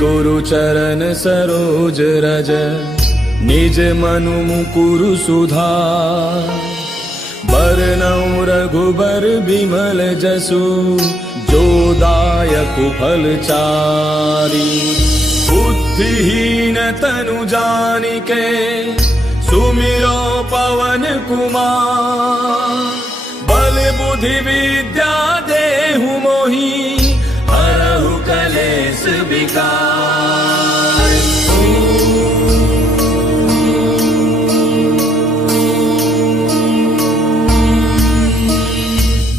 गुरु चरण सरोज रज निज मनु मुकुरु सुधार। बरनउँ रघुबर बिमल जसु जो दायक फल चारि। बुद्धिहीन तनु जानिके सुमिरो पवन कुमार। बल बुद्धि विद्या देहु मोहि हरहु कलेश विकार।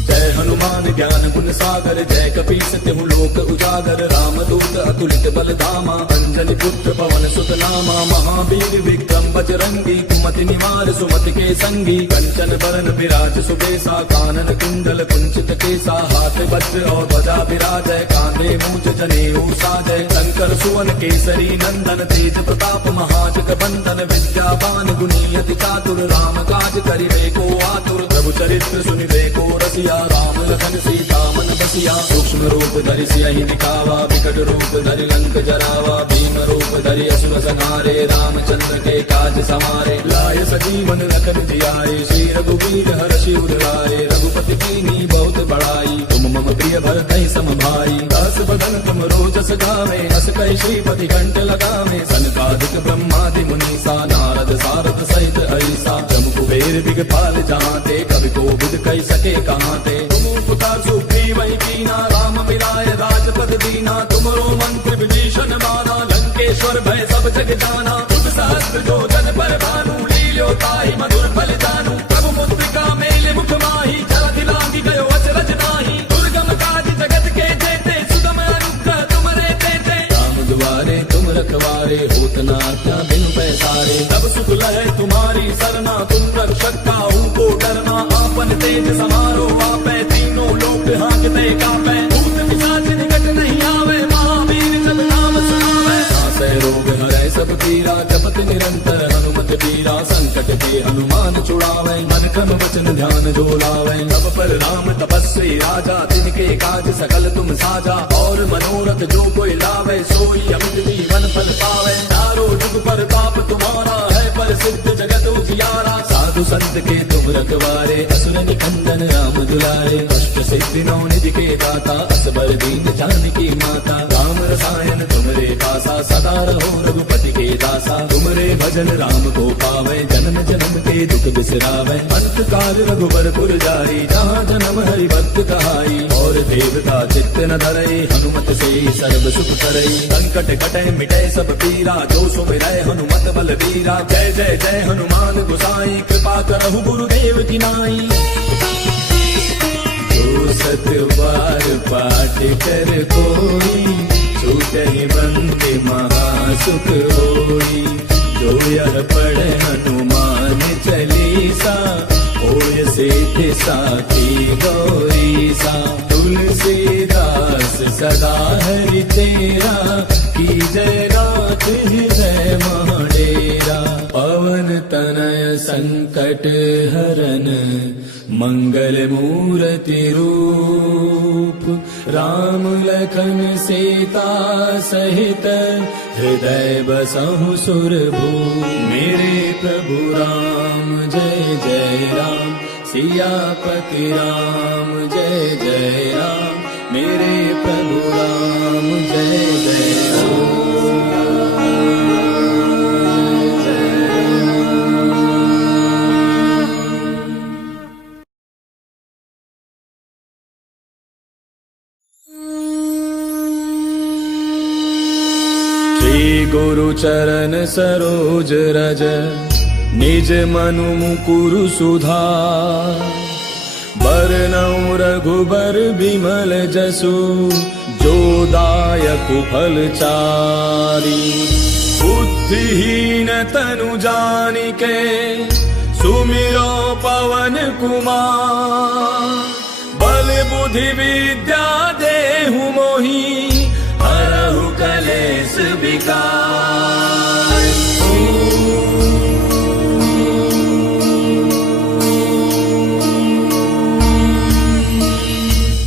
जय हनुमान ज्ञान गुण सागर जय कपीस तिहु लोक उजागर। रामदूत अतुलित बल धामा अंजनी पुत्र पवन सुत नामा। महावीर विक्रम बजरंगी कुमति निवार सुमति के संगी। कंचन बरन विराज सुबेसा कानन कुंडल कुंचित केसा। हाथ वज्र और ध्वजा विराजय कांधे मूंज जनेऊ साजय। शंकर सुवन केसरी नंदन तेज प्रताप महाजग बंदन। विद्यावान गुणी अति चातुर राम काज करिबे को आतुर। प्रभु चरित्र सुनिबे को रसिया राम लखन सीता मन बसिया। सूक्ष्म रूप धरि सियहि दिखावा विकट रूप धरि लंक जरावा। भीम रूप धरि असुर संहारे रामचंद्र के काज समारे। लाय सजीवन लखन जियाए श्री रघुवीर हर्षि उर लाए। रघुपति कीन्ही बहुत बड़ाई तुम मम प्रिय भरतहि सम भाई। दास बदन तुम रोजस गावे अस कहि श्रीपति कंठ लगावे। सनकादिक ब्रह्मादि मुनीसा नारद सारद सहित ऐसा। जम कुबेर दिगपाल जहांते कवि कोविद कहि सके कहांते। तुम उपकार सुग्रीवहि कीना राम मिलाय राजपद दीना। तुमरो मंत्र विभीषण माना लंकेश्वर भय सब जग जाना। तुम सहस्त्र जो जन पर भानु लील्यो ताहि मधुर फल जानू। प्रभु मुद्रिका मेल मुख माहि जलधि लांघि गयो अचरज नाहि। दुर्गम काज जगत के जेते सुगम अनुग्रह तुमरे तेते। राम दुआरे तुम रखवारे होत न आज्ञा बिनु पैसारे। तब सुख लहै तुम्हारी सरना तुम रक्षक काहू को डरना। आपन तेज समारो आपै तीनों लोक हांकते कापै। भूत पिशाच निकट नहीं आवे महावीर जब नाम सुनावे। नासै रोग हरै सब पीरा जपत निरंतर हनुमत बीरा। संकट के हनुमान छुड़ावे मन क्रम वचन ध्यान जो लावे। तब पर राम तपस्वी राजा तिनके काज सकल तुम साजा। और मनोरथ जो कोई लावे सोई अमित जीवन फल पावे। चारों जुग पर ताप तुम्हारा है प्रसिद्ध जगत उजियारा। साधु संत के तुम रखवारे असुर निकंदन राम दुलारे। अष्ट सिद्धि नौ निधि के दाता असबर दीन जानकी माता। राम रसायन तुमरे पासा सदा रहो रघुपति के दासा। तुमरे भजन राम को पावे जन्म जन्म के दुख बिसरावे। अंत काल रघुबर पुर जाई जहाँ जन्म हरि भक्त कहाई। और देवता चित्त न धरई हनुमत से सर्व सुख करई। संकट कटै मिटै सब पीरा जो सुमिरै हनुमत बल बीरा। जय जय जय हनुमान गोसाई कृपा करहु गुरुदेव की नाई। जो सत बार पाठ कर कोई छूटहि बंदि महासुख होई। जो यह पढ़े हनुमान चालीसा होय सिद्धि साखी गौरीसा। तुलसीदास सदा हरि तेरा की जय गात हृदय महडेरा। पवन तनय संकट हरन मंगल मूर्ति रूप। राम लखन सीता सहित हृदय बसहु सुरभूप। मेरे प्रभु राम जय जय राम सियापति राम जय जय राम। मेरे प्रभु राम जय जय राम। गुरु चरण सरोज रज निज मनु मुकुरु सुधार। बरनउँ रघुबर बिमल जसु जो दायक फल चारि। बुद्धिहीन तनु जानिके सुमिरो पवन कुमार। बल बुद्धि विद्या देहु मोहि हरहु कलेश विकार।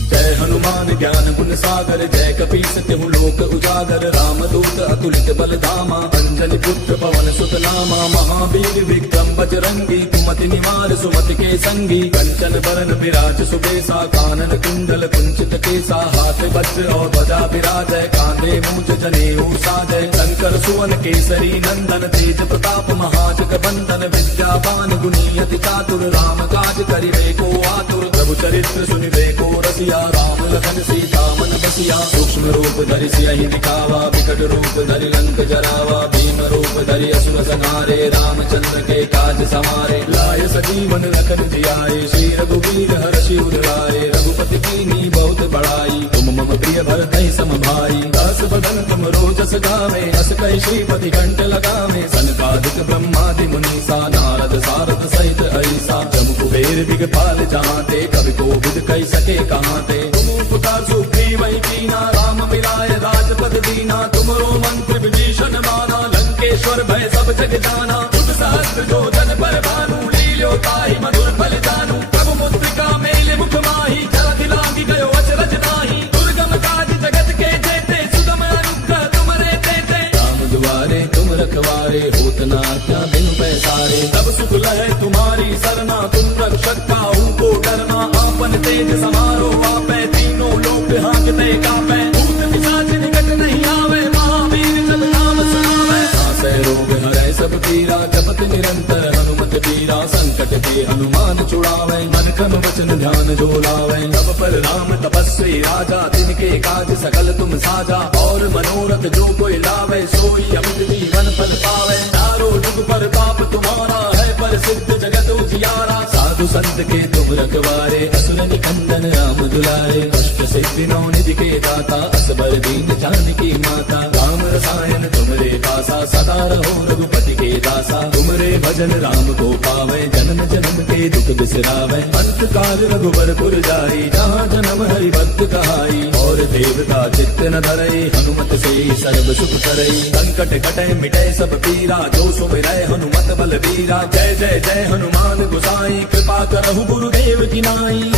जय हनुमान ज्ञान गुण गुण सागर जय कपीस तिहु लोक उजागर रामदूत अतुलित बल धामा अंजनी पुत्र पवन सुत नामा महावीर विक्रम बजरंगी कुमति निवार सुमति के संगी कंचन बरन विराज सुबेसा कानन कुंडल कुंचित केसा हाथ वज्र और ध्वजा विराजय कांधे मूंज जनेऊ साजय शंकर सुवन केसरी नंदन तेज प्रताप महाजग बंदन विद्यावान गुणी अति चातुर राम काज करिबे को आतुर प्रभु चरित्र सुनिबे को रसिया राम लखन सीता मन बसिया सूक्ष्म रूप धरि सियहि दिखावा विकट रूप धरि लंक जरावा भीम रूप धरि असुर संहारे रामचंद्र के काज समारे लाय सजीवन लखन जियाए श्री रघुवीर हर्षि उर लाए रघुपति कीन्ही बहुत बड़ाई तुम मम प्रिय भरतहि सम भाई दास बदन तुम रोजस गावे अस कहि श्रीपति कंठ लगावे सनकादिक ब्रह्मादि मुनीसा नारद सारद सहित ऐसा जम कुबेर दिगपाल जहांते कवि कोविद कहि सके कहांते तुम उपकार सुग्रीवहि कीना राम मिलाय राजपद दीना तुमरो मंत्र विभीषण माना लंकेश्वर भय सब जग जाना तुम सहस्त्र जो जन पर भानु लील्यो ताहि मधुर फल जानू प्रभु मुद्रिका मेल मुख माहि जलधि लांघि गयो अचरज नाहि दुर्गम काज जगत के जेते सुगम अनुग्रह तुमरे तेते राम दुआरे तुम रखवारे होत न आज्ञा बिनु पैसारे तब सुख लहै तुम्हारी सरना तुम रक्षक काहू को डरना आपन तेज समारो आपै तीनों लोक हांकते कापै भूत पिशाच निकट नहीं आवे महावीर जब नाम सुनावे नासै रोग हरै सब पीरा जपत निरंतर हनुमत बीरा संकट के हनुमान छुड़ावे मन क्रम वचन ध्यान जो लावे तब पर राम तपस्वी राजा तिनके काज सकल तुम साजा और मनोरथ जो कोई लावे सोई अमित जीवन फल पावे चारों जुग पर ताप तुम्हारा है पर सिद्ध जगत उजियारा साधु संत के तुम रखवारे असुर निकंदन राम दुलारे कष्ट सिद्धि नौ निधि के दाता असबर दीन जानकी माता राम रसायन तुमरे पासा सदा रहो रघुपति के दासा तुमरे भजन राम को पावे जन्म जन्म के दुख बिसरावे अंत काल रघुबर पुर जाई जहाँ जन्म हरि भक्त कहाई और देवता चित्त न धरई हनुमत से सर्व सुख करई संकट कटै मिटै सब पीरा जो सुमिरै हनुमत बल बीरा जय जय जय हनुमान गोसाई कृपा करहु गुरुदेव की नाई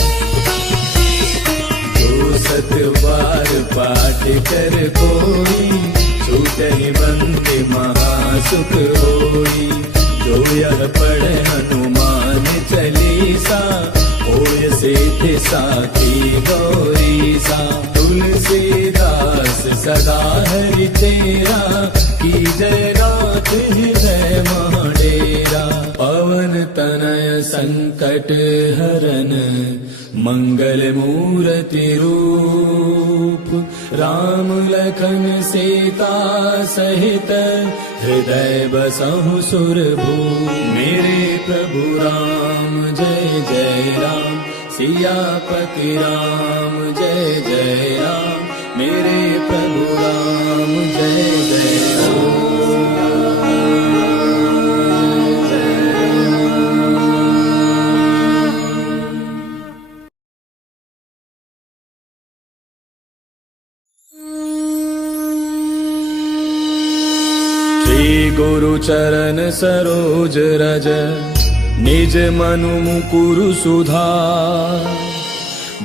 जो सत बार पाठ कर कोई छूटहि बंदे महासुख होई जो यह पढ़े हनुमान चालीसा होय सिद्धि साखी गौरीसा तुलसीदास सदा हरि तेरा की जय गात हृदय महाडेरा पवन तनय संकट हरन मंगल मूर्ति रूप राम लखन सीता सहित हृदय बसहु सुरभूप मेरे प्रभु राम जय जय राम सियापति राम जय जय राम मेरे प्रभु राम जय जय राम गुरु चरण सरोज रज निज मनु मुकुरु सुधार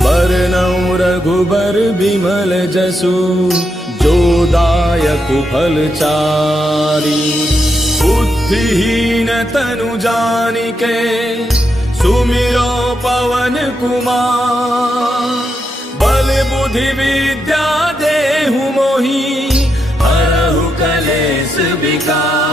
बरनउँ रघुबर बिमल जसु जो दायक फल चारि बुद्धिहीन तनु जानिके सुमिरो पवन कुमार बल बुद्धि विद्या देहु मोहि हरहु कलेश विकार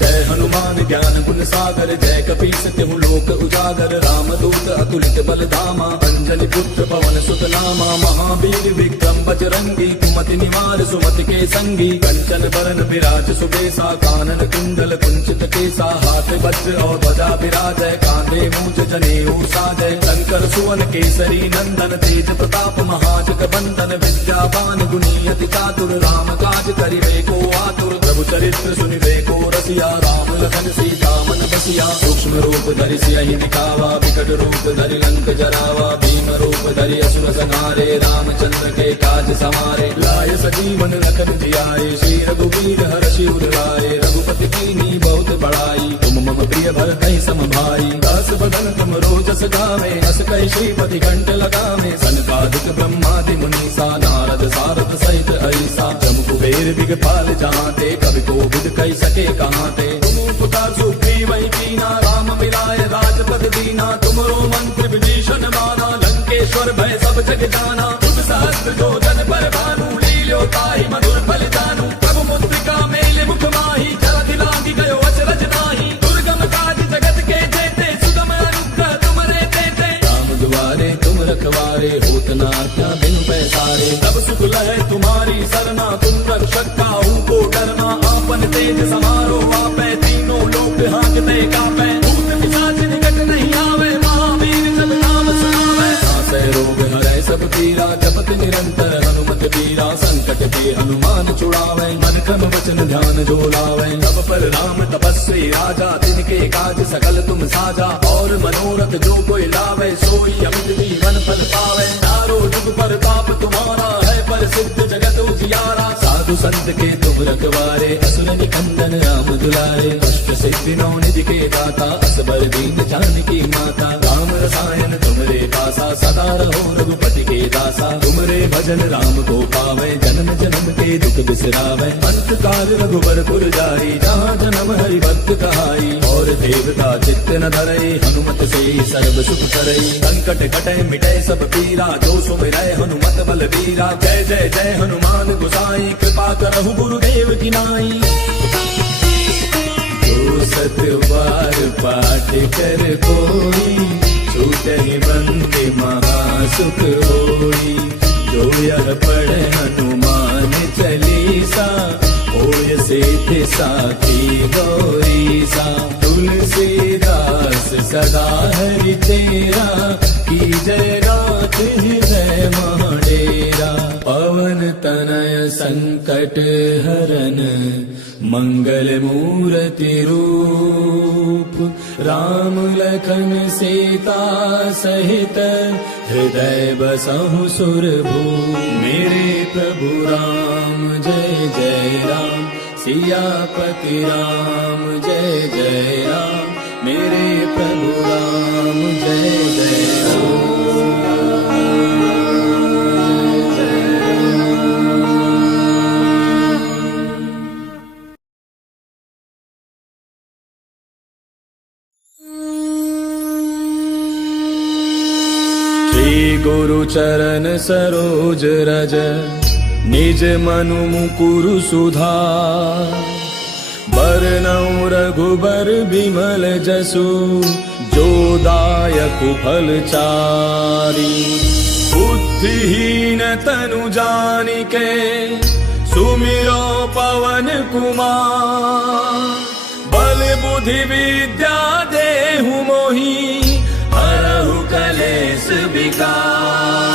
जय हनुमान ज्ञान गुण सागर जय कपीस तिहु लोक उजागर रामदूत अतुलित बल धामा अंजनी पुत्र पवन सुत नामा महावीर विक्रम बजरंगी कुमति निवार सुमति के संगी कंचन बरन विराज सुबेसा कानन कुंडल कुंचित केसा हाथ वज्र और ध्वजा विराजय कांधे मूंज जनेऊ साजय शंकर सुवन केसरी नंदन तेज प्रताप महाजग बंदन विद्यावान गुणी अति चातुर राम काज करिबे को आतुर प्रभु चरित्र सुनिबे को रसिया राम लखन सीता मन बसिया सूक्ष्म रूप धरि सियहि दिखावा विकट रूप धरि लंक जरावा भीम रूप धरि असुर संहारे रामचंद्र के काज समारे लाय सजीवन लखन जियाए श्री रघुवीर हर्षि उर लाए रघुपति कीन्ही बहुत बड़ाई भर कई सम भाई। दस बदन तुम रोजस गावे, अस कई श्रीपति कंठ लगावे। सनकादिक ब्रह्मादि मुनीसा, नारद सारद सहित ऐसा। जम कुबेर दिगपाल जहाँते, कवि को बुध कई सके कहाँते। तुम उपकार सुग्रीव वही कीना, राम मिलाए राजपद दीना। तुमरो मंत्र विभीषण माना, लंकेश्वर भय सब जग जाना। तुम सहस्त्र जो जन पर भानु, लील्यो ताहि मधुर फल जानू। प्रभु मुद्रिका मेल मुख माही, जलधि लांघि गयो अचरज नाही। दुर्गम काज जगत के जेते, सुगम अनुग्रह तुमरे तेते। राम दुआरे तुम रखवारे, होत न आज्ञा बिनु पैसारे। तब सुख लहै तुम्हारी सरना, तुम रक्षक काहू को डरना। आपन तेज समारो आपै, तीनों लोक हांकते कापै। भूत पिशाच निकट नहीं आवे, महावीर जब नाम सुनावे। नासै रोग हरै सब पीरा, जपत निरंतर हनुमत बीरा। संकट के हनुमान छुड़ावे, मन क्रम वचन ध्यान जो लावे। तब पर राम तपस्वी राजा, तिनके काज सकल तुम साजा। और मनोरथ जो कोई लावे, सोई अमित जीवन फल पावे। चारों जुग पर ताप तुम्हारा है, पर सिद्ध जगत उजियारा। साधु संत के तुम रखवारे, असुर निकंदन राम दुलारे। अष्ट सिद्धि नौ निधि के दाता, असबर दीन जानकी माता। राम रसायन तुमरे पासा, सदा रहो रघुपति के दासा। तुमरे भजन राम को पावे, जन्म जन्म के दुख बिसरावे। अंत काल रघुबर पुर जाई, जहाँ जन्म हरि भक्त कहाई। और देवता चित्त न धरई, हनुमत से सर्व सुख करई। संकट कटै मिटै सब पीरा, जो सुमिरै हनुमत बल बीरा। जय जय जय हनुमान गोसाई, कृपा करहु गुरुदेव की नाई। जो सत बार पाठ कर कोई, छूटहि बंदी महासुख होई। जो यह पढ़े हनुमान चालीसा, होय सिद्धि साखी गौरीसा। तुलसीदास सदा हरि तेरा, की जय गात हृदय महाडेरा। पवन तनय संकट हरन, मंगल मूर्ति रूप। राम लखन सीता सहित, हृदय बसहु सुरभूप। मेरे प्रभु राम जय जय राम, सियापति राम जय जय राम। मेरे प्रभु राम जय जय राम। श्री गुरु चरण सरोज रज, निज मनु मुकुरु सुधार। बरनउँ रघुबर बिमल जसु, जो दायक फल चारि। बुद्धिहीन तनु जानिके, सुमिरो पवन कुमार। बल बुद्धि विद्या देहु मोहि, हरहु कलेश विकार।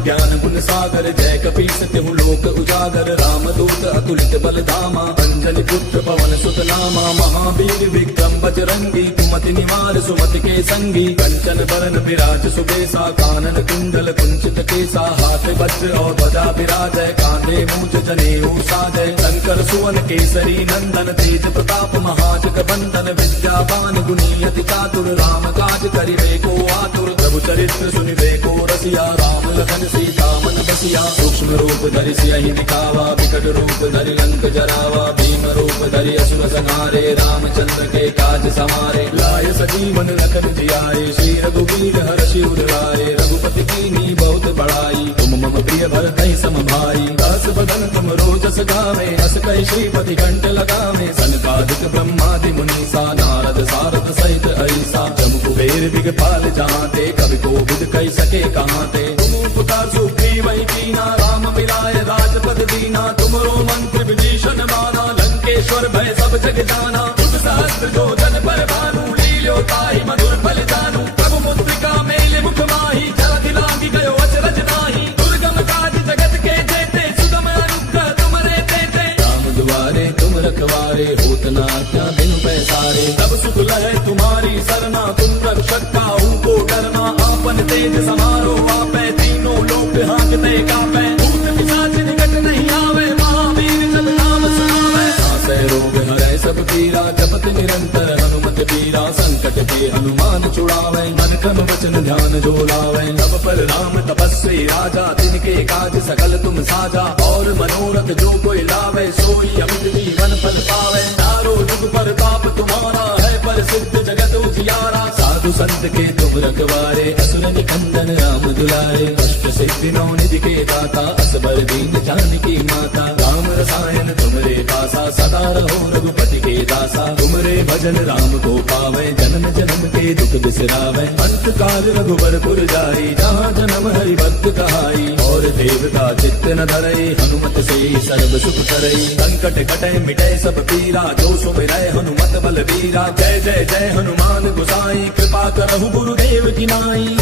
ज्ञान गुण सागर, जय कपीस तिहु लोक उजागर। राम दूत अतुलित बल धामा, अंजनी पुत्र पवन सुत नामा। महावीर विक्रम बजरंगी, कुमति निवार सुमति के संगी। कंचन बरन विराज सुबेसा, कानन कुंडल कुंचित केसा। हाथ वज्र और ध्वजा विराजय, कांधे मूंज जनेऊ साजय। शंकर सुवन केसरी नंदन, तेज प्रताप महाजग बंदन। विद्यावान गुणी अति चातुर, राम काज करिबे को आतुर। प्रभु चरित्र सुनिबे को रसिया, राम लखन सीता मन बसिया। सूक्ष्म रूप धरि सियहि दिखावा, विकट रूप धरि लंक जरावा। भीम रूप धरि असुर संहारे, रामचंद्र के काज समारे। लाय सजीवन लखन जियाए, श्री रघुवीर हर्षि उर लाए। रघुपति कीन्ही बहुत बड़ाई, तुम मम प्रिय भरतहि सम भाई। दस बदन तुम रोजस गावे, अस कहि श्रीपति कंठ लगावे। सनकादिक ब्रह्मादि मुनीसा, नारद सारद सहित ऐसा। जम कुबेर दिगपाल जहाँते, कवि को बुध कई सके कहाँते। तुम उपकार सुग्रीव वही कीना, राम मिलाए राजपद दीना। तुमरो मंत्र विभीषण माना, लंकेश्वर भय सब जग जाना। तुम सहस्त्र जो जन पर भानु, लील्यो ताहि मधुर फल जानू। प्रभु मुद्रिका मेल मुख माही, जलधि लांघि गयो अचरज नाही। दुर्गम काज जगत के जेते, सुगम अनुग्रह तुमरे तेते। राम दुआरे तुम रखवारे, होत न आज्ञा बिनु पैसारे। तब सुख लहै तुम्हारी सरना, तुम रक्षक काहू को डरना। आपन तेज समारो आपै, तीनों लोक छुड़ावे, मन क्रम वचन ध्यान जो लावे। तब पर राम तपस्वी राजा, तिनके काज सकल तुम साजा। और मनोरथ जो कोई लावे, सोई अमित जीवन फल पावे। चारों जुग पर ताप तुम्हारा है, पर सिद्ध जगत उजियारा। साधु संत के तुम रखवारे, असुर निकंदन राम दुलारे। अष्ट सिद्धि नौ निधि के दाता, असबर दीन जानकी माता। राम रसायन तुमरे पासा, सदा रहो रघुपति के दासा। तुमरे भजन राम को पावे, जन्म जन्म के दुख बिसरावे। अंत काल रघुबर पुर जाई, जहाँ जन्म हरि भक्त कहाई। और देवता चित्त न धरई, हनुमत से सर्व सुख करई। संकट कटे मिटे सब पीरा, जो सुमिरै हनुमत बल वीरा। जय जय जय हनुमान गोसाई, कृपा करहु गुरुदेव की नाई।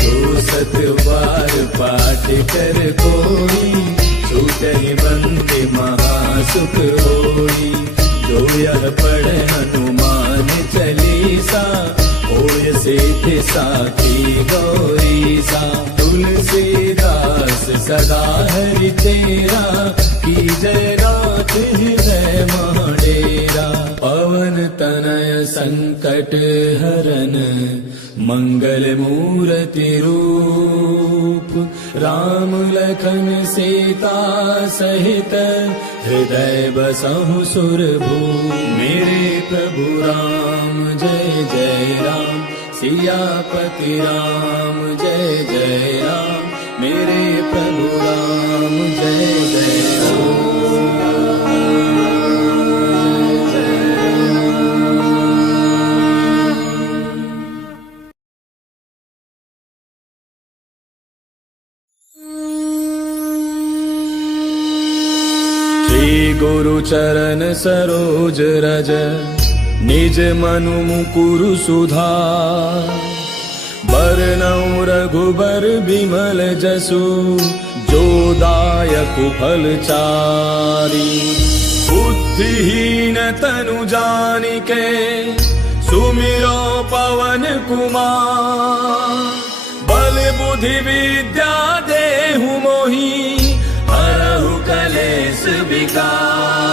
जो सत बार पाठ कर कोई, छूटहि बंदी महासुख होई। जो यह पढ़े हनुमान चालीसा, होय सिद्धि साखी गौरीसा। तुलसीदास सदा हरि तेरा, की जय नाथ हृदय महाडेरा। पवन तनय संकट हरन, मंगल मूर्ति रूप। राम लखन सीता सहित, हृदय बसहु सुरभूप। मेरे प्रभु राम जय जय राम, सियापति राम जय जय राम। मेरे प्रभु राम जय जय राम। श्री गुरु चरण सरोज रज, निज मनु मुकुरु सुधार। बरनउँ रघुबर बिमल जसु, जो दायक फल चारि। बुद्धिहीन तनु जानिके, सुमिरो पवन कुमार। बल बुद्धि विद्या देहु मोहि, हरहु कलेश विकार।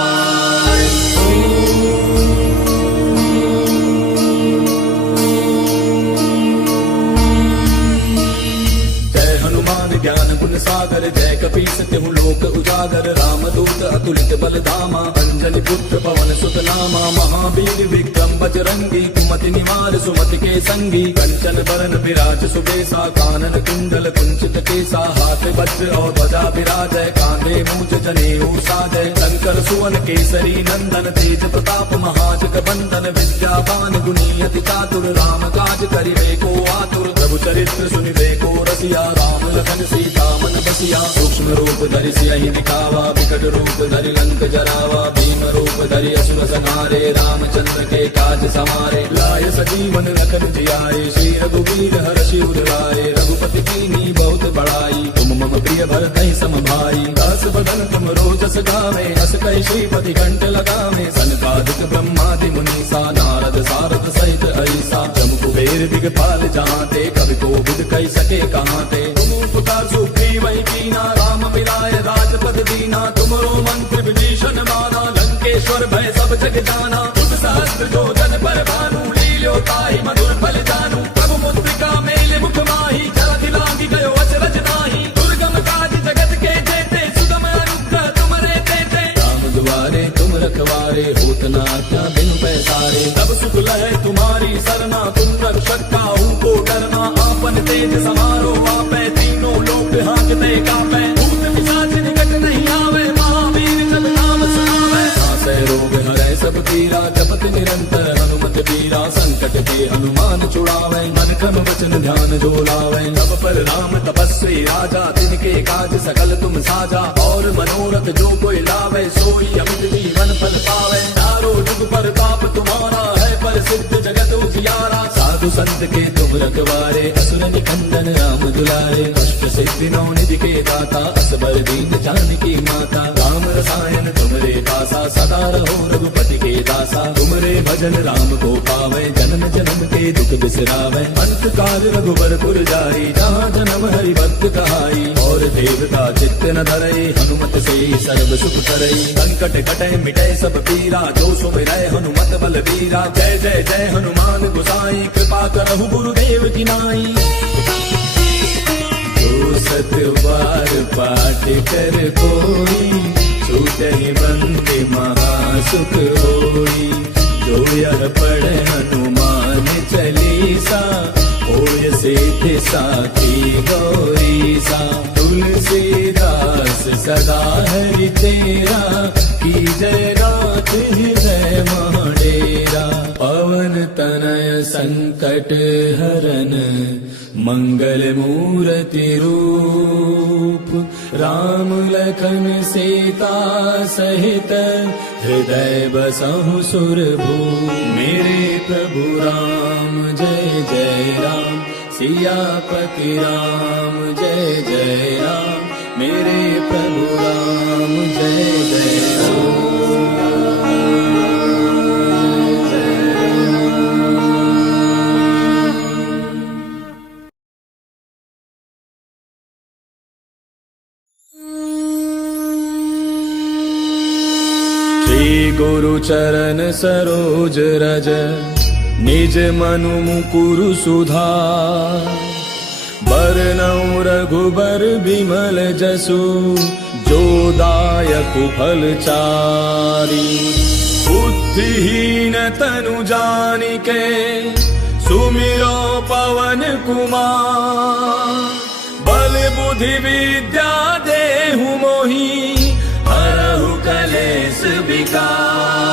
ज्ञान गुण सागर, जय कपीस तिहु लोक उजागर। राम दूत अतुलित बल धामा, अंजनी पुत्र पवन सुत नामा। महावीर विक्रम बजरंगी, कुमति निवार सुमति के संगी। कंचन बरन विराज सुबेसा, कानन कुंडल कुंचित केसा। हाथ वज्र और ध्वजा विराजय, कांधे मूंज जनेऊ साजय। शंकर सुवन केसरी नंदन, तेज प्रताप महाजग बंदन। विद्यावान गुणी अति चातुर, राम काज करिबे को आतुर। प्रभु चरित्र सुनिबे को रसिया, राम लखन सीता मन बसिया। सूक्ष्म रूप धरि सियहि दिखावा, विकट रूप धरि लंक जरावा। भीम रूप धरि असुर संहारे, रामचंद्र के काज समारे। लाय सजीवन लखन जियाए, श्री रघुवीर हर्षि उर लाए। रघुपति कीन्ही बहुत बड़ाई, तुम मम प्रिय भरतहि सम भाई। दास बदन तुम रोजस गावे, अस कहि श्रीपति कंठ लगावे। सनकादिक ब्रह्मादि मुनीसा, नारद सारद सहित ऐसा। जम कुबेर दिगपाल जहाँते, कवि कोविद कहि सके कहाँते। तुम उपकार सुग्रीवहि कीना, राम मिलाय राजपद दीना। तुमरो मंत्र विभीषण माना, लंकेश्वर भय सब जग जाना। तुम सहस्त्र जो जन पर भानु, लील्यो ताहि मधुर फल जानू। प्रभु मुद्रिका मेल मुख माहि, जलधि लांघि गयो अचरज नाहि। दुर्गम काज जगत के जेते, सुगम अनुग्रह तुमरे तेते। राम दुआरे तुम रखवारे, होत न आज्ञा बिनु पैसारे। तब सुख लहै तुम्हारी सरना, तुम रक्षक काहू को डरना। आपन तेज समारो आपै, तीनों लोक हांकते कापै। भूत पिशाच निकट नहीं आवे, महावीर जब नाम सुनावे। नासै रोग हरै सब पीरा, जपत निरंतर हनुमत बीरा। संकट के हनुमान छुड़ावे, मन क्रम वचन ध्यान जो लावे। तब पर राम तपस्वी राजा, तिनके काज सकल तुम साजा। और मनोरथ जो कोई लावे, सोई अमित जीवन फल पावे। चारों जुग पर ताप तुम्हारा है, पर सिद्ध जगत उजियारा। साधु संत के तुम रखवारे, असुर निकंदन राम दुलारे। अष्ट सिद्धि नौ निधि के दाता, असबर दीन जानकी माता। राम रसायन तुमरे पासा, सदा रहो रघुपति के दासा। तुमरे भजन राम को पावे, जन्म जन्म के दुख बिसरावे। अंत काल रघुबर पुर जाई, जहाँ जन्म हरि भक्त कहाई। और देवता चित्त न धरई, हनुमत से सर्व सुख करई। संकट कटे मिटे सब पीरा, जो सुमिरै हनुमत बलबीरा। जय जय जय हनुमान गोसाई, कृपा करहु गुरुदेव की नाई। जो सत बार पाठ कर कोई, छूटहि बंदी महासुख होई। जो यह पढ़े हनुमान चालीसा, होय सिद्धि साखी गौरीसा। तुलसीदास सदा हरि तेरा, की जय गात हृदय महडेरा। पवन तनय संकट हरन, मंगल मूर्ति रूप। राम लखन सीता सहित, हृदय बसहु सुरभूप। मेरे प्रभु राम जय जय राम, सियापति राम जय जय राम। मेरे प्रभु राम जय जय राम। श्री गुरु चरण सरोज रज, निज मनु मुकुरु सुधार। बरनउँ रघुबर बिमल जसु, जो दायक फल चारि। बुद्धिहीन तनु जानिके, सुमिरो पवन कुमार। बल बुद्धि विद्या देहु मोहि, हरहु कलेश विकार।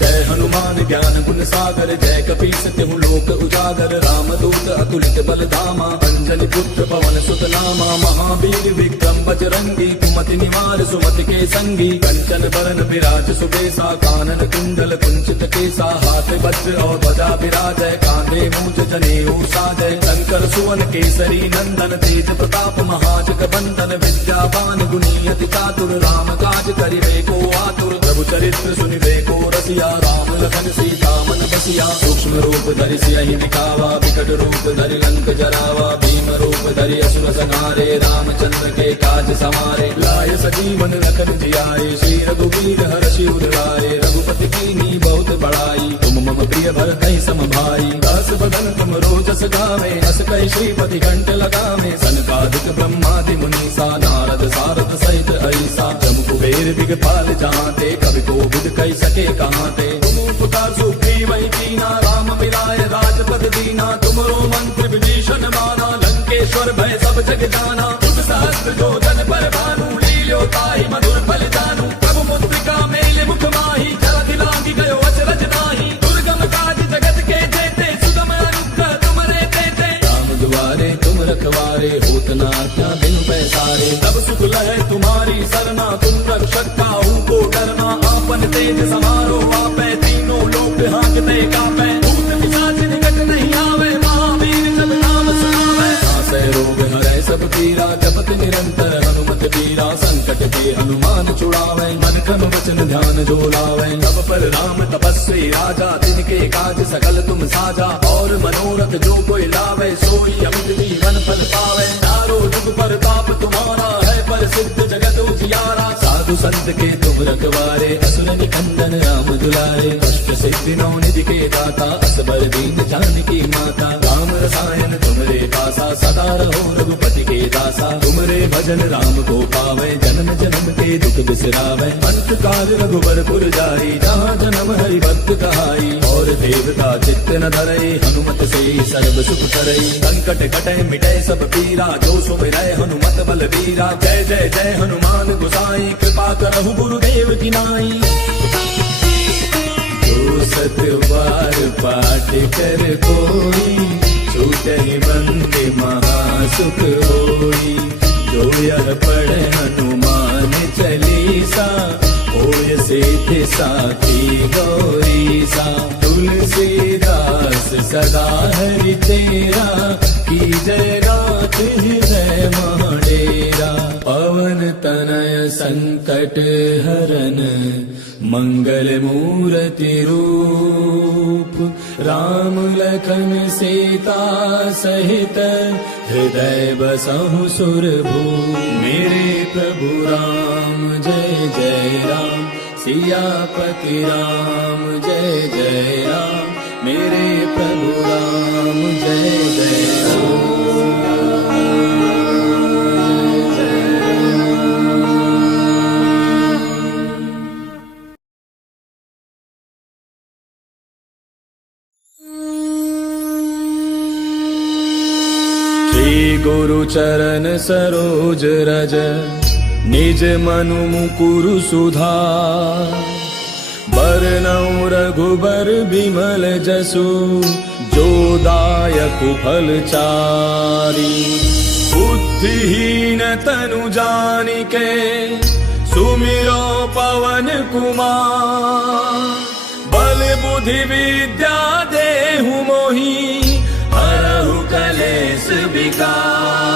जय हनुमान ज्ञान गुण सागर, जय कपीस तिहु लोक उजागर। रामदूत अतुलित बल धामा, अंजनी पुत्र पवन सुत नामा। महावीर विक्रम बजरंगी, कुमति निवार सुमति के संगी। कंचन बरन विराज सुबेसा, कानन कुंडल कुंचित केसा। हाथ वज्र और ध्वजा विराजय, कांधे मूंज जनेऊ साजय। शंकर सुवन केसरी नंदन, तेज प्रताप महाजग बंदन। विद्यावान गुणी अति चातुर, राम काज करिबे को आतुर। प्रभु चरित्र सुनिबे को रसिया, राम लखन सीता मन बसिया। सूक्ष्म रूप धरि सियहि दिखावा, विकट रूप धरि लंक जरावा। भीम रूप धरि असुर संहारे, रामचंद्र के काज समारे। लाय सजीवन लखन जियाए, श्री रघुवीर हर्षि उर लाए। रघुपति कीन्ही बहुत बड़ाई, तुम मम प्रिय भरतहि सम भाई। दास बदन तुम रोजस गावे, अस कहि श्रीपति कंठ लगावे। सनकादिक ब्रह्मादि मुनीसा, नारद सारद सहित ऐसा। जम कुबेर दिगपाल जहांते, कवि कोविद कहि सके कहांते। तुम उपकार सुग्रीवहि कीना, राम मिलाय राजपद दीना। तुमरो मंत्र विभीषण माना, लंकेश्वर भय सब जग जाना। तुम सहस्त्र जो जन पर भानु, लील्यो ताहि मधुर फल जानू। प्रभु मुद्रिका मेल मुख माहि, जलधि लांघि गयो अचरज नाहि। दुर्गम काज जगत के जेते, सुगम अनुग्रह तुमरे तेते। राम दुआरे तुम रखवारे, होत न आज्ञा बिनु पैसारे। तब सुख लहै तुम्हारी सरना, तुम रक्षक काहू को डरना। आपन तेज समारो आपै, तीनों लोक हांकते कापै। भूत पिशाच निकट नहीं आवे, महावीर जब नाम सुनावे। नासै रोग हरै सब पीरा, जपत निरंतर हनुमत बीरा। संकट के हनुमान छुड़ावे, मन क्रम वचन ध्यान जो लावे। तब पर राम तपस्वी राजा, तिनके काज सकल तुम साजा। और मनोरथ जो कोई लावे, सोई अमित जीवन फल पावे। चारों जुग परताप तुम्हारा है, प्रसिद्ध जगत उजियारा। साधु संत के तुम रखवारे, असुर निकंदन राम दुलारे। कष्ट सिद्धि नौ निधि के दाता, असबर दीन जानकी माता। राम रसायन तुमरे पासा, सदा रहो रघुपति के दासा। तुमरे भजन राम को पावे, जन्म जन्म के दुख बिसरावे। अंत काल रघुबर पुर जाई, जहाँ जन्म हरि भक्त कहाई। और देवता चित्त न धरई, हनुमत से सर्व सुख करई। संकट कटे मिटे सब पीरा, जो सुमिरै हनुमत बलबीरा। जय जय जय हनुमान गोसाई, कृपा करहु गुरुदेव की नाई। जो सत बार पाठ कर कोई, छूटहि बंदी महासुख होई। जो यह पढ़े हनुमान चालीसा, होय सिद्धि साखी गौरीसा। तुलसीदास सदा हरि तेरा, की जय गात हृदय महडेरा। पवन तनय संकट हरन मंगल मूर्ति रूप राम लखन सीता सहित हृदय बसहु सुरभूप। मेरे प्रभु राम जय जय राम सियापति राम जय जय राम। मेरे प्रभु राम जय जय राम। श्री गुरु चरण सरोज रज निज मनु मुकुरु सुधार। बरनउँ रघुबर बिमल जसु जो दायक फल चारि। बुद्धिहीन तनु जानिके सुमिरो पवन कुमार। बल बुद्धि विद्या देहु मोहि हरहु कलेश विकार।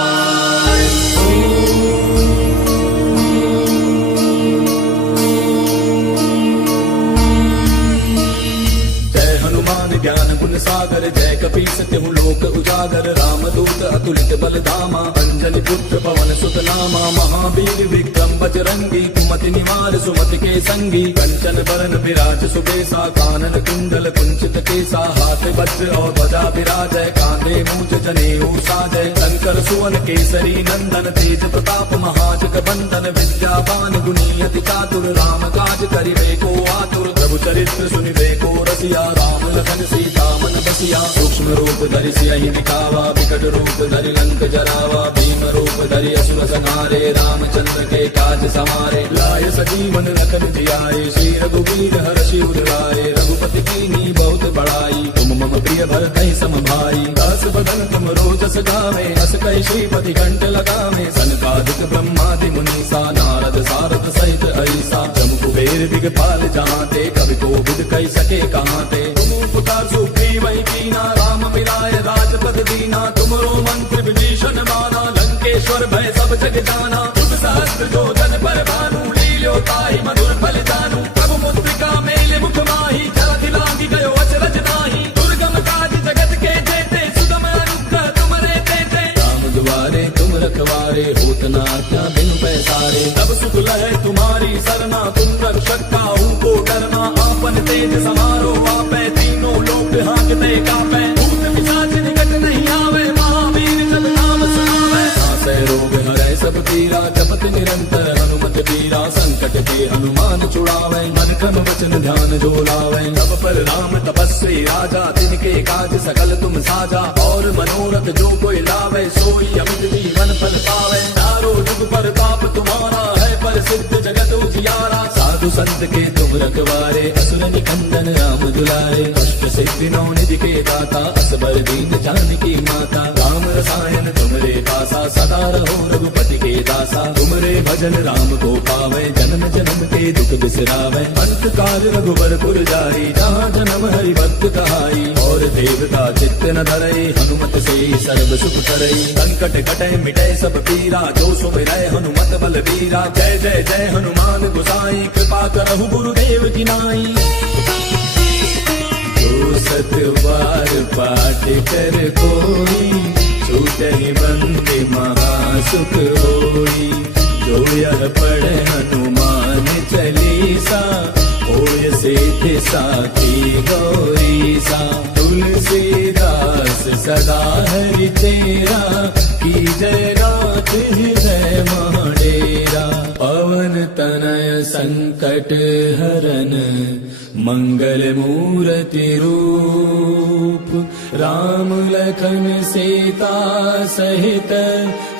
ज्ञान गुण सागर जय कपीस तिहु लोक उजागर। राम दूत अतुलित बल धामा अंजनी पुत्र पवन सुत नामा। महावीर विक्रम बजरंगी कुमति निवार सुमति के संगी। कंचन बरन विराज सुबेसा कानन कुंडल कुंचित केसा। हाथ वज्र और ध्वजा विराजय कांधे मूंज जनेऊ साजय। शंकर सुवन केसरी नंदन तेज प्रताप महाजग बंदन। विद्यावान गुणी अति चातुर राम काज करिबे को आतुर। प्रभु चरित्र सुनिबे को रसिया राम लखन सीता मन बसिया। सूक्ष्म रूप धरि सियहि दिखावा विकट रूप धरि लंक जरावा। भीम रूप धरि असुर संहारे रामचंद्र के काज समारे। लाय सजीवन लखन जियाए श्री रघुवीर हर्षि उर लाए। रघुपति कीन्ही बहुत बड़ाई तुम मम प्रिय भरतहि सम भाई। दास बदन तुम रोजस गावे अस कहि श्रीपति कंठ लगावे। सनकादिक ब्रह्मादि मुनीसा नारद सारद सहित ऐसा। जम कुबेर दिगपाल जहांते कवि कोविद कहि सके कहांते। पुकार सुग्रीवहि कीना राम मिलाय राजपद दीना। तुमरो मंत्र विभीषण माना लंकेश्वर भय सब जग जाना। तुम सहस्त्र जो जन पर भानु लील्यो ताहि मधुर फल जानू। प्रभु मुद्रिका मेल मुख माहि जलधि लांघि गयो अचरज नाहि। दुर्गम काज जगत के जेते सुगम अनुग्रह तुमरे तेते। राम दुआरे तुम रखवारे होत न आज्ञा बिनु पैसारे। तब सुख लहै तुम्हारी सरना तुम रक्षक काहू को डरना। आपन तेज समारो आपै तीनों लोक हांकते कापै। भूत पिशाच निकट नहीं आवे महावीर जब नाम सुनावे। नासै रोग हरै सब पीरा जपत निरंतर हनुमत बीरा। संकट के हनुमान छुड़ावे मन क्रम वचन ध्यान जो लावे। तब पर राम तपस्वी राजा तिनके काज सकल तुम साजा। और मनोरथ जो कोई लावे सोई अमित जीवन फल पावे। चारों जुग प्रताप तुम्हारा है प्रसिद्ध जगत उजियारा। साधु संत के तुम रखवारे असुर निकंदन राम दुलारे। अष्ट सिद्धि नौ निधि के दाता असबर दीन जानकी माता। राम रसायन तुमरे पासा सदा रहो रघुपति के दासा। तुमरे भजन राम को पावे जन्म जन्म के दुख बिसरावे। अंत काल रघुबर पुर जाई जहाँ जन्म हरि भक्त कहाई। और देवता चित्त न धरई हनुमत से सर्व सुख करई। संकट कटै मिटै सब पीरा जो सुमिरै हनुमत बल बीरा। जय जय जय हनुमान गोसाई कृपा करहु गुरुदेव की नाई। जो सत बार पाठ कर कोई छूटहि बंदी महासुख होई। जो यह पढ़े हनुमान चालीसा होय सिद्धि साखी गौरीसा। तुलसीदास सदा हरि तेरा की जय गात हृदय महाडेरा। पवन तनय संकट हरन मंगल मूर्ति रूप राम लखन सीता सहित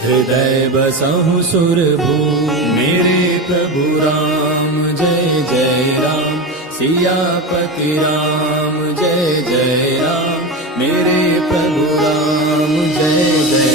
हृदय बसहु सुरभूप। मेरे प्रभु राम जय जय राम सियापति राम जय जय राम। मेरे प्रभु राम जय जय